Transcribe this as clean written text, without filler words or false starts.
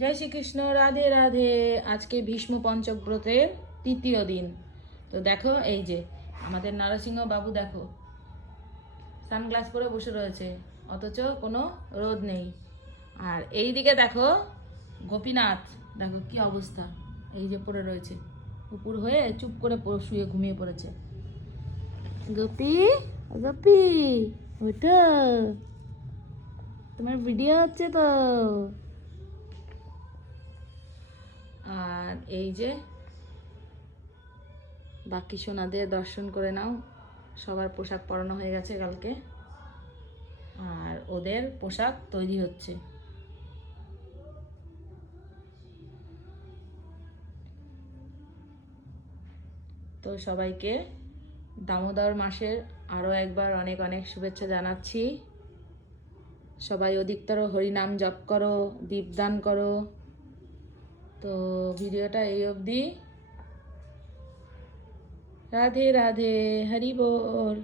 জয় শ্রীকৃষ্ণ, রাধে রাধে। আজকে ভীষ্ম পঞ্চক ব্রতের তৃতীয় দিন। তো দেখো, এই যে আমাদের নরসিংহ বাবু দেখো সানগ্লাস পরে বসে রয়েছে, অথচ কোনো রোদ নেই। আর এই দিকে দেখো গোপীনাথ, দেখো কি অবস্থা, এই যে পড়ে রয়েছে, উপর হয়ে চুপ করে শুয়ে ঘুমিয়ে পড়েছে। গোপী, গোপী ওঠো, তোমার ভিডিও হচ্ছে তো। আর এই যে বাকি সোনাদের দর্শন করে নাও, সবার পোশাক পরানো হয়ে গেছে কালকে, আর ওদের পোশাক তৈরি হচ্ছে। তো সবাইকে দামোদর মাসের আরও একবার অনেক অনেক শুভেচ্ছা জানাচ্ছি। সবাই অধিকতর হরিনাম জপ করো, দীপদান করো। তো ভিডিওটা এই অবধি। রাধে রাধে, হরি বল।